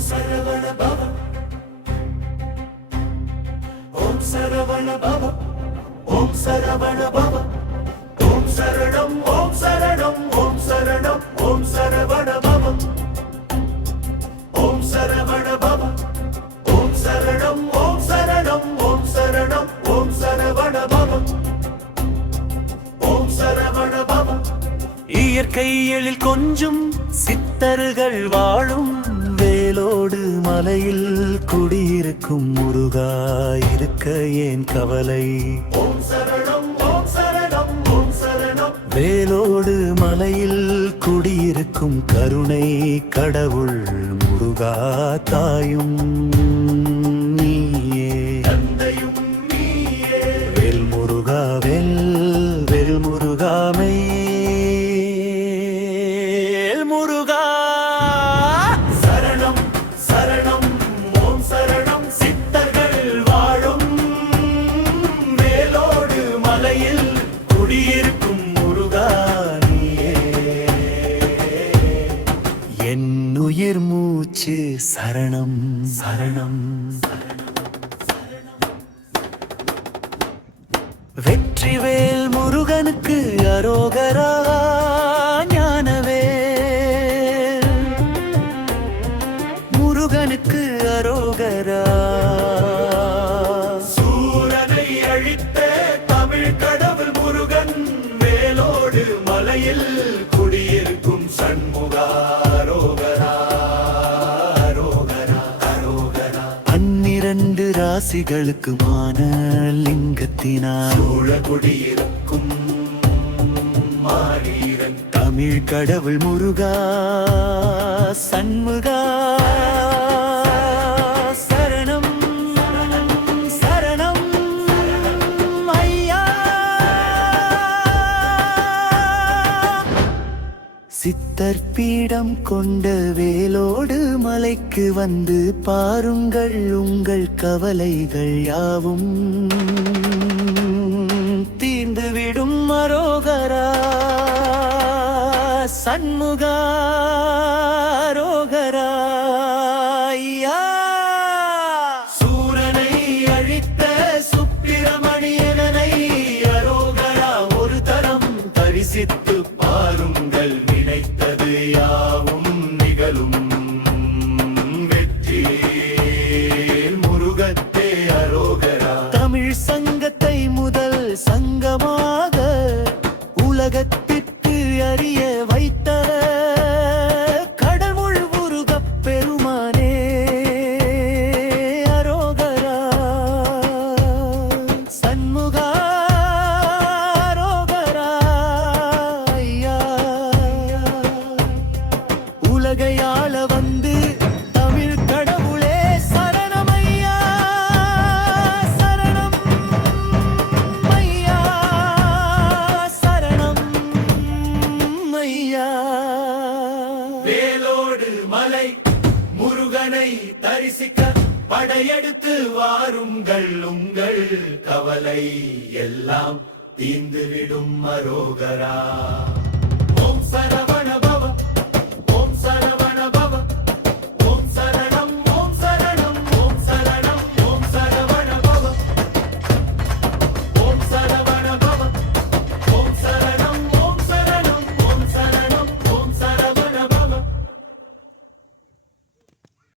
சரவண பவ ஓம் சரவண பவ ஓம் சரவண பவ ஓம் சரணம் ஓம் சரணம் ஓம் சரணம் ஓம் சரவண பவ ஓம் சரவண பவ ஓம் சரணம் ஓம் சரணம் ஓம் சரணம் ஓம் சரவண பவ ஓம் சரவண பவ இயற்கை எழில் கொஞ்சும் சித்தர்கள் வாழும் வேலோடு மலையில் குடியிருக்கும் முருகா இருக்க ஏன் கவலை ஓம் சரணம் ஓம் சரணம் ஓம் சரணம் வேலோடு மலையில் குடியிருக்கும் கருணை கடவுள் முருகா தாயும் நீயே தந்தையும் நீயே வேல் முருகா வேல் வேல் முருகாமை குடியிருக்கும் முருகா நீயே என் உயிர் மூச்சு சரணம் சரணம் வெற்றிவேல் முருகனுக்கு அரோகரா ஞானவேல் முருகனுக்கு அரோகரா சூரனை அழித்த தமிழ் கடவுள் முருகன் வேலோடு மலையில் குடியிருக்கும் சண்முகா அரோகரா அரோகரா அரோகரா 12 ராசிகளுக்கு மான லிங்கத்தினார் சூழ குடியிருக்கும் மாரீரன் தமிழ் கடவுள் முருகா சண்முகா சித்தர் பீடம் கொண்ட வேலோடு மலைக்கு வந்து பாருங்கள் உங்கள் கவலைகள் யாவும் தீர்ந்துவிடும் அரோகரா சண்முகா அரோகரா சூரனை அழித்த சுப்பிரமணியனை அரோகரா ஒரு தரம் தரிசித்து பாருங்கள் நினைத்தது யாவும் நிகழும் வெற்றி முருகத்தே அரோகரா தமிழ் சங்கத்தை முதல் சங்கமாக உலகத்திற்கு அறிய வைத்த கடவுள் முருகப் பெருமானே அரோகரா சண்முகா உலகையாள வந்து தமிழ் கடவுளே சரணமையா சரணம் ஐயா சரணம் ஐயா வேலோடு மலை முருகனை தரிசிக்க படையெடுத்து வாருங்கள் உங்கள் கவலை எல்லாம் தீர்ந்துவிடும் அரோகரா